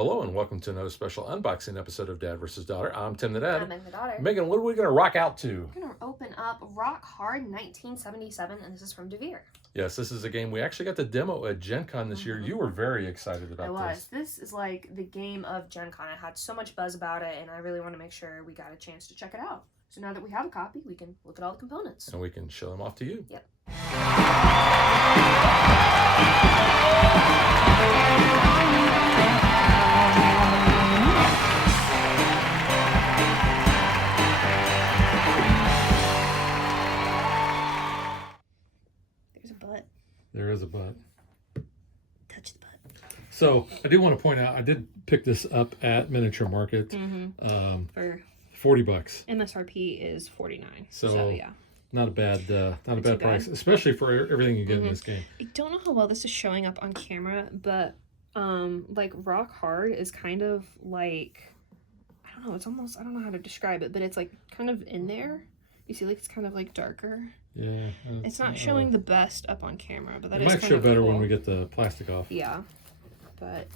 Hello and welcome to another special unboxing episode of Dad vs. Daughter. I'm Tim the Dad. I'm the daughter. Megan, what are we going to rock out to? We're going to open up Rock Hard 1977, and this is from DeVere. Yes, this is a game we actually got the demo at Gen Con this year. You were very excited about this. This is like the game of Gen Con. I had so much buzz about it, and I really want to make sure we got a chance to check it out. So now that we have a copy, we can look at all the components. And we can show them off to you. Yep. There's a butt. There is a butt. Touch the butt. So I do want to point out, I did pick this up at Miniature Market For $40. MSRP is $49. So yeah. Not a bad price, especially for everything you get in this game. I don't know how well this is showing up on camera, but like Rock Hard is kind of like, I don't know, it's almost, I don't know how to describe it, but it's like kind of in there. You see, like it's kind of like darker. Yeah. It's not showing the best up on camera, but that it is might kind show of better cool. when we get the plastic off. Yeah, but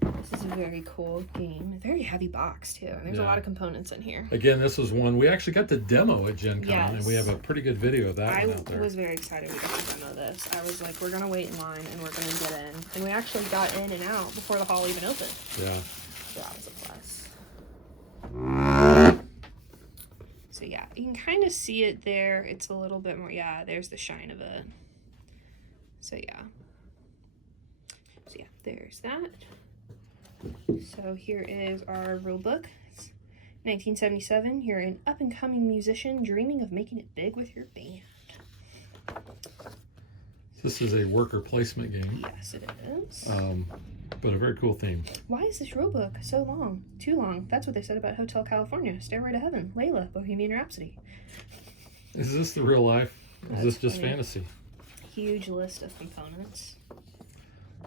this is a very cool game. A very heavy box too. And there's a lot of components in here. Again, this was one we actually got the demo at Gen Con, and we have a pretty good video of that one out there. I was very excited we got to demo this. I was like, we're gonna wait in line and we're gonna get in, and we actually got in and out before the hall even opened. Yeah. So that was a plus. So yeah, you can kind of see it there. It's a little bit more, yeah, there's the shine of it. So yeah. So yeah, there's that. So here is our rule book. It's 1977. You're an up-and-coming musician dreaming of making it big with your band. This is a worker placement game. Yes, it is. But a very cool theme. Why is this rule book so long? Too long. That's what they said about Hotel California, Stairway to Heaven, Layla, Bohemian Rhapsody. Is this the real life? Is this just fantasy? Huge list of components.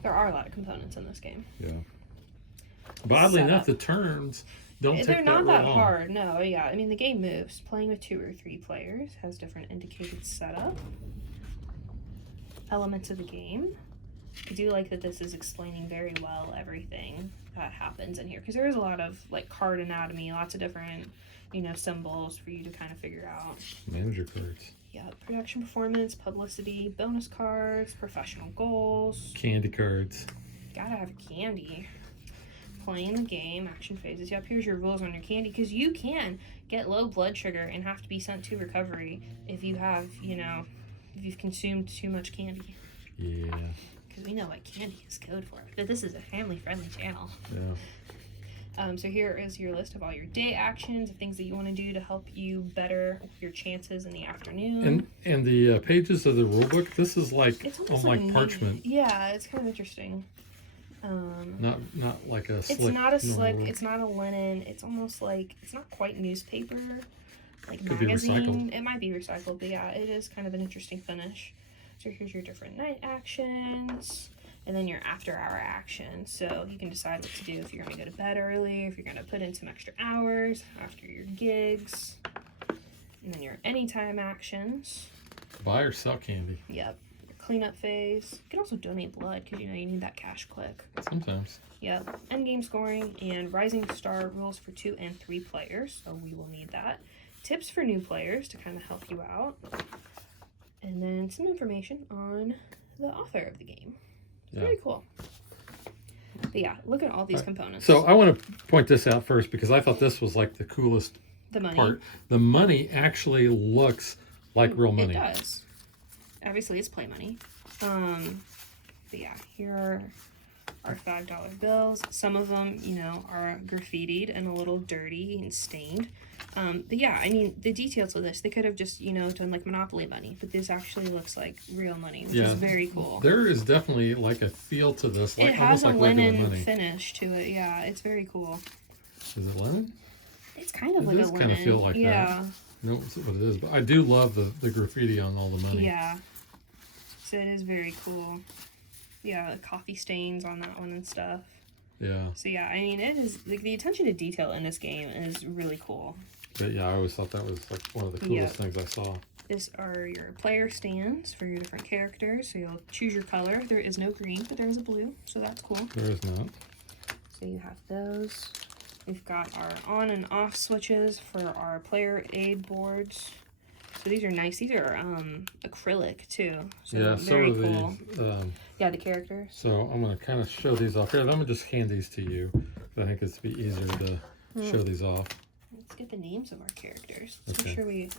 There are a lot of components in this game. Yeah. But oddly enough, the turns don't take that long. They're not that hard. No, yeah. I mean, the game moves. Playing with 2 or 3 players has different indicated setup. Elements of the game. I do like that this is explaining very well everything that happens in here, because there is a lot of like card anatomy, lots of different, you know, symbols for you to kind of figure out. Manager cards. Yeah, production performance, publicity, bonus cards, professional goals. Candy cards. Gotta have candy. Playing the game, action phases. Yep, here's your rules on your candy, because you can get low blood sugar and have to be sent to recovery if you have, you know, if you've consumed too much candy. Yeah. Because we know what candy is code for. But this is a family-friendly channel. Yeah. So here is your list of all your day actions, of things that you want to do to help you better your chances in the afternoon. And the pages of the rule book, this is like on like parchment. Yeah, it's kind of interesting. Not like a slick. It's not a slick. It's not a linen. It's almost like, it's not quite newspaper, like Could magazine. It might be recycled, but yeah, it is kind of an interesting finish. So here's your different night actions, and then your after-hour actions. So you can decide what to do if you're going to go to bed early, if you're going to put in some extra hours after your gigs, and then your anytime actions. Buy or sell candy. Yep. Your cleanup phase. You can also donate blood, because you know you need that cash quick. Sometimes. Yep. Endgame scoring and rising star rules for 2 and 3 players, so we will need that. Tips for new players to kind of help you out. And then some information on the author of the game. It's very cool. But yeah, look at all these components. So I want to point this out first, because I thought this was like the coolest part. The money actually looks like real money. It does. Obviously, it's play money. But yeah, here are our $5 bills. Some of them, you know, are graffitied and a little dirty and stained. But yeah, I mean, the details of this, they could have just, you know, done like Monopoly money, but this actually looks like real money, which is very cool. There is definitely like a feel to this, like it has almost a like linen money. finish to it. Yeah, it's very cool. Is it linen? It's kind of like a linen. It does kind of feel like that. Yeah. No, it's what it is, but I do love the graffiti on all the money. Yeah. So it is very cool. Yeah, the coffee stains on that one and stuff. Yeah. So yeah, I mean, it is like the attention to detail in this game is really cool. But yeah, I always thought that was like one of the coolest things I saw. These are your player stands for your different characters. So you'll choose your color. There is no green, but there is a blue, so that's cool. There is not. So you have those. We've got our on and off switches for our player aid boards. So these are nice. These are acrylic too. So yeah, very so cool. These, yeah, the characters. so I'm going to kind of show these off here. I'm going to just hand these to you. I think it's be easier to show these off. Let's get the names of our characters. Let's Okay. make sure we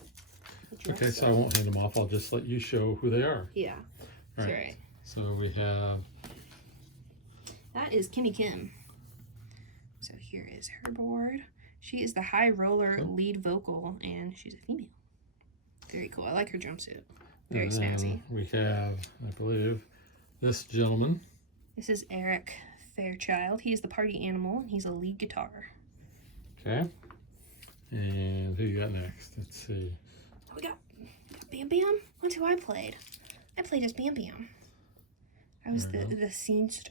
address Okay, so I won't hand them off. I'll just let you show who they are. Yeah, All that's right. right. So we have, That is Kimmy Kim. So here is her board. She is the high roller lead vocal, and she's a female. Very cool. I like her jumpsuit. Very and then snazzy. we have, I believe, this gentleman. This is Eric Fairchild. He is the party animal, and he's a lead guitar. Okay. And who you got next? Let's see. We got Bam Bam. That's who I played. I played as Bam Bam. I was the scenester.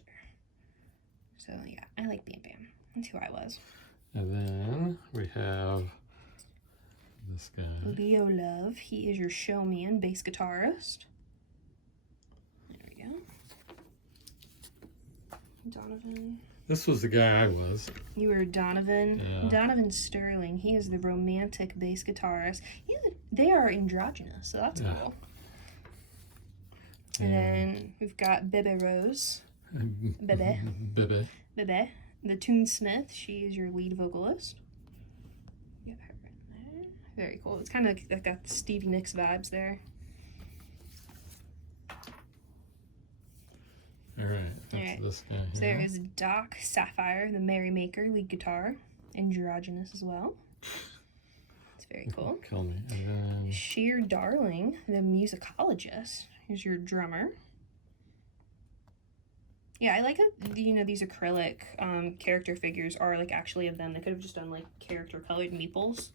So yeah, I like Bam Bam. That's who I was. And then we have this guy. Leo Love. He is your showman, bass guitarist. There we go. Donovan. This was the guy I was. You were Donovan. Yeah. Donovan Sterling. He is the romantic bass guitarist. They are androgynous, so that's cool. And then we've got Bebe Rose. Bebe. Bebe. Bebe. The Toonsmith. She is your lead vocalist. Get her in there. Very cool. It's kind of like got the Stevie Nicks vibes there. All right. All That's right. this guy So here. there is Doc Sapphire, the Merrymaker, lead guitar. Androgynous as well. It's very cool. Kill me. And then Sheer Darling, the musicologist, is your drummer. Yeah, I like it. You know, these acrylic character figures are like actually of them. They could have just done like character colored meeples.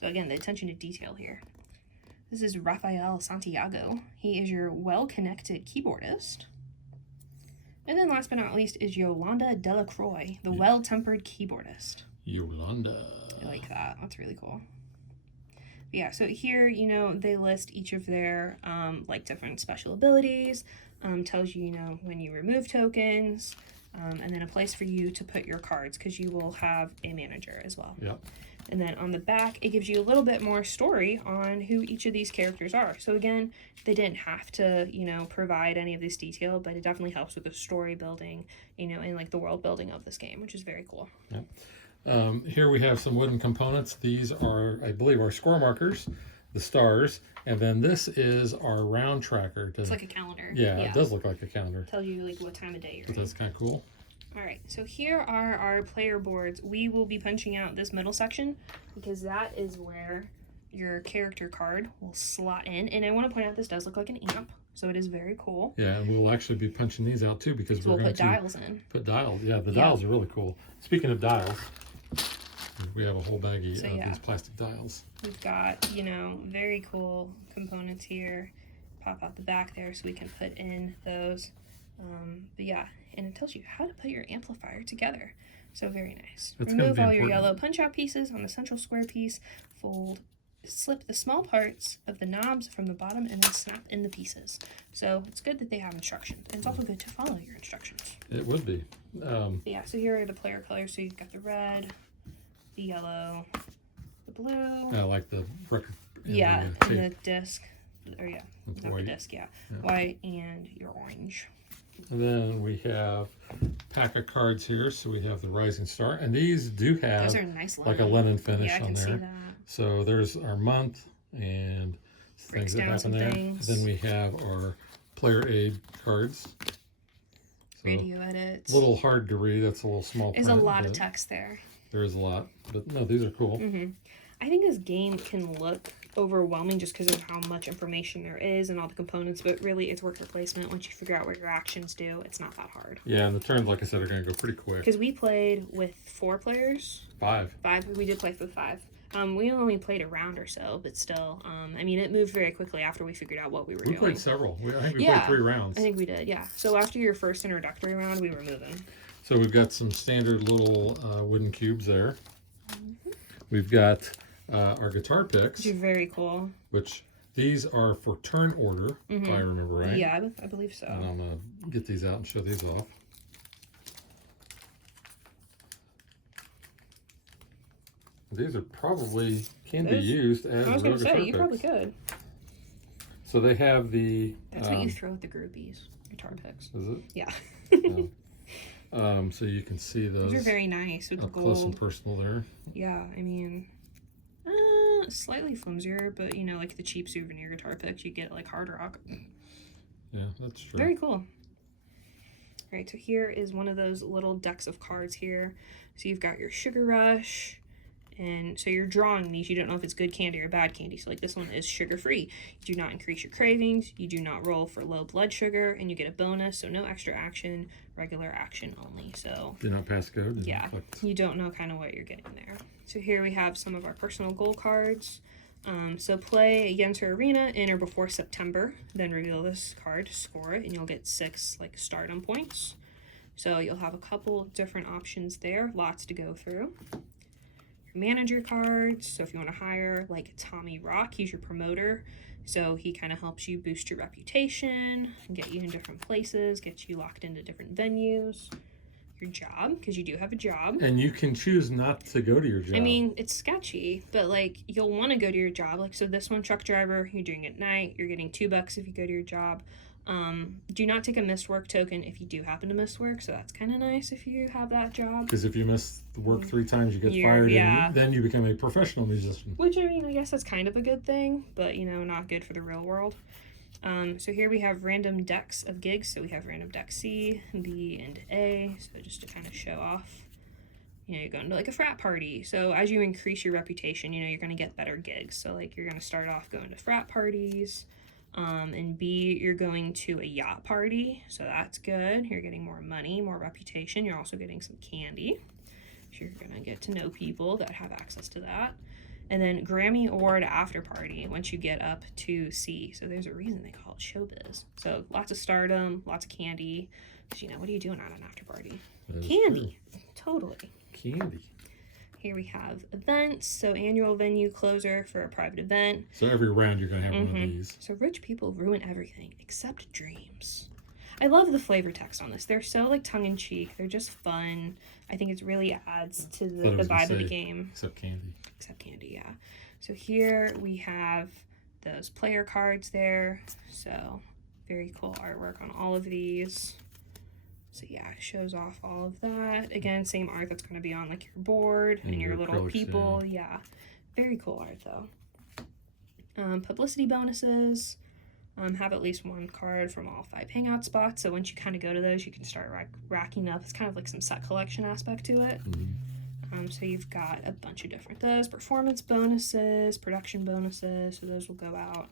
So again, the attention to detail here. This is Rafael Santiago. He is your well-connected keyboardist. And then last but not least is Yolanda Delacroix, the well-tempered keyboardist. Yolanda. I like that. That's really cool. But yeah, so here, you know, they list each of their like different special abilities, tells you, you know, when you remove tokens, and then a place for you to put your cards because you will have a manager as well. Yep. And then on the back, it gives you a little bit more story on who each of these characters are. So again, they didn't have to, you know, provide any of this detail, but it definitely helps with the story building, you know, and like the world building of this game, which is very cool. Yep. Here we have some wooden components. These are, I believe, our score markers, the stars, and then this is our round tracker. It's like a calendar. Yeah, it does look like a calendar. Tell you like what time of day you're But in. that's kind of cool. All right, so here are our player boards. We will be punching out this middle section because that is where your character card will slot in. And I want to point out this does look like an amp, so it is very cool. Yeah, and we'll actually be punching these out too because we'll put dials in. Put dials. Yeah, the dials are really cool. Speaking of dials, we have a whole baggie of these plastic dials. We've got, you know, very cool components here. Pop out the back there so we can put in those. But yeah, and it tells you how to put your amplifier together. So very nice. That's Remove all important. your yellow punch-out pieces on the central square piece. Fold, slip the small parts of the knobs from the bottom, and then snap in the pieces. So it's good that they have instructions. And it's also good to follow your instructions. It would be. Yeah, so here are the player colors. So you've got the red, the yellow, the blue. I like the record. Yeah, the and tape. the disc. Or yeah, not White. the disc, yeah. White and your orange. And then we have a pack of cards here. So we have the Rising Star. And these do have Those are nice like a linen finish yeah, I on can there. see that. So there's our month and Breaks things that down happen some there. things. And then we have our player aid cards. So Radio edits. a little hard to read. That's a little small There's print. a lot of but text there. There is a lot. But no, these are cool. I think this game can look overwhelming just because of how much information there is and all the components, but really it's worker placement. Once you figure out what your actions do, it's not that hard. Yeah, and the turns, like I said, are going to go pretty quick. Because we played with 4 players. 5. 5. We did play with 5. We only played a round or so, but still, I mean, it moved very quickly after we figured out what we were doing. We played several. I think we played 3 rounds. I think we did, yeah. So after your first introductory round, we were moving. So we've got some standard little wooden cubes there. We've got our guitar picks, Which is very cool. which these are for turn order, if I remember right. Yeah, I believe so. And I'm going to get these out and show these off. These are probably can be Those- used as I was real gonna say, guitar you probably picks. could. So they have the. That's what you throw at the groupies. Guitar picks. Is it? Yeah. So you can see those. Those are very nice with the up close and gold. personal there. Yeah, I mean, slightly flimsier, but you know, like the cheap souvenir guitar picks you get like Hard Rock. Yeah, that's true. Very cool. All right, so here is one of those little decks of cards here. So you've got your Sugar Rush, and so you're drawing these. You don't know if it's good candy or bad candy. So like this one is sugar-free. You do not increase your cravings. You do not roll for low blood sugar, and you get a bonus. So no extra action, regular action only. So do not pass go. yeah, you don't know kind of what you're getting there. So here we have some of our personal goal cards. So play against your arena in or before September, then reveal this card, score it, and you'll get 6 like stardom points. So you'll have a couple different options there, lots to go through. Your manager cards, so if you want to hire like Tommy Rock, he's your promoter. So he kind of helps you boost your reputation and get you in different places, get you locked into different venues. Your job, because you do have a job. And you can choose not to go to your job. I mean, it's sketchy, but like you'll want to go to your job. Like, so this one, truck driver, you're doing it at night. You're getting $2 if you go to your job. Do not take a missed work token if you do happen to miss work. So that's kind of nice if you have that job. Because if you miss work 3 times, you get fired, yeah. and then you become a professional musician. Which, I mean, I guess that's kind of a good thing, but, you know, not good for the real world. So here we have random decks of gigs. So we have random deck C, B, and A. So just to kind of show off, you know, you're going to like a frat party. So as you increase your reputation, you know, you're going to get better gigs. So like you're going to start off going to frat parties. And B, you're going to a yacht party. So that's good. You're getting more money, more reputation. You're also getting some candy. So you're going to get to know people that have access to that. And then Grammy Award after party once you get up to C. So there's a reason they call it showbiz. So lots of stardom, lots of candy. Because, you know, what are you doing at an after party? Candy. True. Totally. Candy. Here we have events. So annual venue closer for a private event. So every round you're going to have one of these. So rich people ruin everything except dreams. I love the flavor text on this. They're so like tongue-in-cheek. They're just fun. I think it really adds to the vibe of the game. Except candy. Except candy, yeah. So here we have those player cards there. So very cool artwork on all of these. So yeah, it shows off all of that. Again, same art that's going to be on like your board and your little people. Yeah, very cool art though. Publicity bonuses. Have at least one card from all 5 hangout spots. So once you kind of go to those, you can start racking up. It's kind of like some set collection aspect to it. So you've got a bunch of different those. Performance bonuses, production bonuses. So those will go out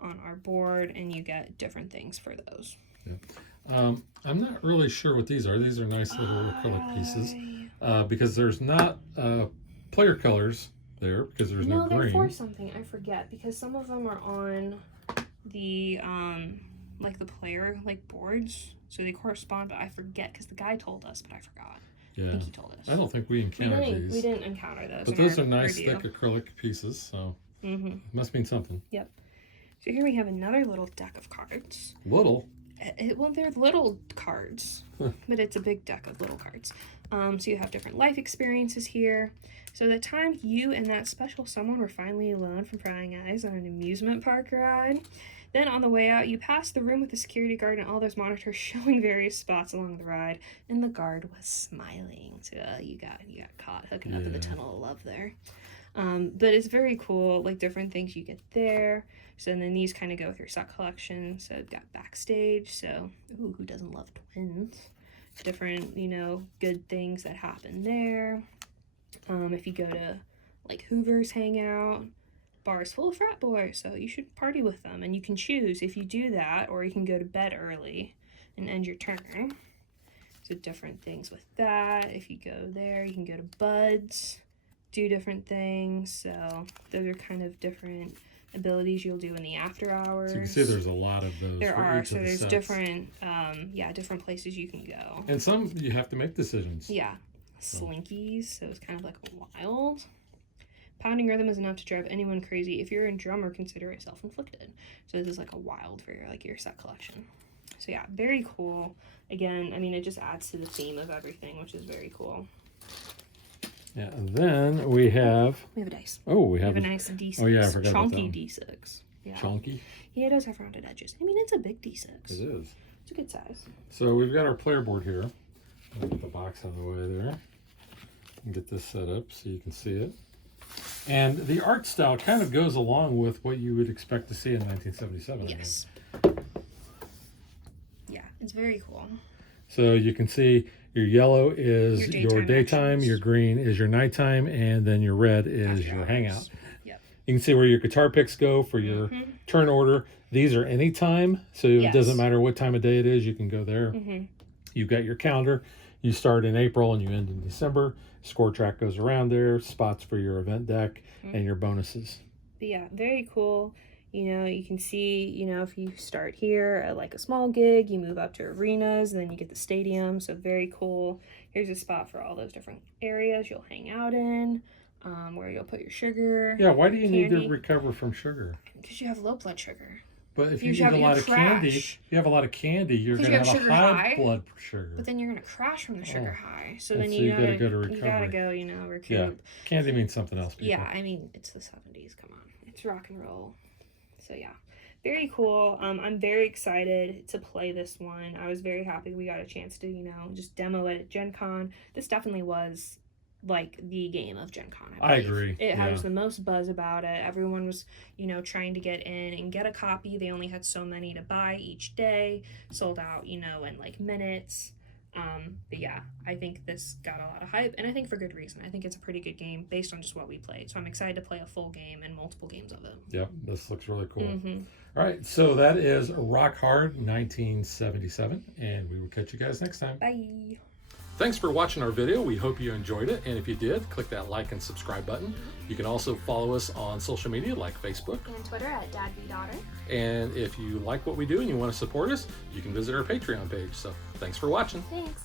on our board and you get different things for those. Yeah. I'm not really sure what these are. These are nice little acrylic pieces. Because there's not player colors there because there's no green. No, they're for something. I forget because some of them are on the like the player like boards, so they correspond, but I forget because the guy told us, but I forgot. Yeah, I think he told us. I don't think we encountered these. We didn't encounter those. But those are nice thick acrylic pieces, so it must mean something. Yep. So here we have another little deck of cards. Little? Well, they're little cards, but it's a big deck of little cards. So you have different life experiences here. So the time you and that special someone were finally alone from prying eyes on an amusement park ride. Then on the way out, you passed the room with the security guard and all those monitors showing various spots along the ride, and the guard was smiling. So you got caught hooking up in the tunnel of love there. But it's very cool, like different things you get there. So and then these kind of go with your set collection. So you've got backstage. So ooh, who doesn't love twins? Different, you know, good things that happen there. If you go to like Hoover's hangout, bars full of frat boys, so you should party with them, and you can choose if you do that, or you can go to bed early and end your turn. So different things with that. If you go there, you can go to Bud's, do different things. So those are kind of different abilities you'll do in the after hours. So you can see there's a lot of those. There are, so there's sets. different, different places you can go. And some you have to make decisions. Yeah. Slinkies, so it's kind of like wild. Pounding rhythm is enough to drive anyone crazy. If you're a drummer, consider it self-inflicted. So this is like a wild for your set collection. So yeah, very cool. Again, I mean, it just adds to the theme of everything, which is very cool. Yeah, and then we have... We have a dice. Oh, we We have have a nice D6. Oh, yeah, I forgot about that Chunky one. D6. Yeah. Chunky. Yeah, it does have rounded edges. I mean, it's a big D6. It is. It's a good size. So we've got our player board here. I'll get the box out of the way there. And get this set up so you can see it. And the art style kind of goes along with what you would expect to see in 1977. Yes. Yeah, it's very cool. So you can see your yellow is your daytime, actions. your green is your nighttime, and then your red is After your hours. hangout. Yep. You can see where your guitar picks go for your turn order. These are anytime, so it doesn't matter what time of day it is, you can go there. You've got your calendar. You start in April and you end in December. Score track goes around there, spots for your event deck, and your bonuses. But yeah, very cool. You know, you can see, you know, if you start here at like a small gig, you move up to arenas, and then you get the stadium. So very cool. Here's a spot for all those different areas you'll hang out in, where you'll put your sugar. Yeah, why do you need to candy. recover from sugar? Because you have low blood sugar. But if you You eat have a your lot of candy, crash. if you have a lot of candy, you're going Because to you have a have high sugar high, blood sugar. But then you're gonna crash from the sugar high. So And then so you you gotta gotta go to You gotta recovery. go, you know, recoup. Yeah, candy means something else, people. Yeah, I mean, it's the 70s. Come on, it's rock and roll. So yeah, very cool. I'm very excited to play this one. I was very happy we got a chance to, you know, just demo it at Gen Con. This definitely was like the game of Gen Con. I believe. agree. It has the most buzz about it. Everyone was, you know, trying to get in and get a copy. They only had so many to buy each day. Sold out, you know, in like minutes. But yeah, I think this got a lot of hype, and I think for good reason. I think it's a pretty good game based on just what we played. So I'm excited to play a full game and multiple games of it. Yep, this looks really cool. Mm-hmm. All right, so that is Rock Hard 1977, and we will catch you guys next time. Bye. Thanks for watching our video. We hope you enjoyed it, and if you did, click that like and subscribe button. You can also follow us on social media like Facebook. And Twitter at DadBeDaughter. And if you like what we do and you want to support us, you can visit our Patreon page. So thanks for watching. Thanks.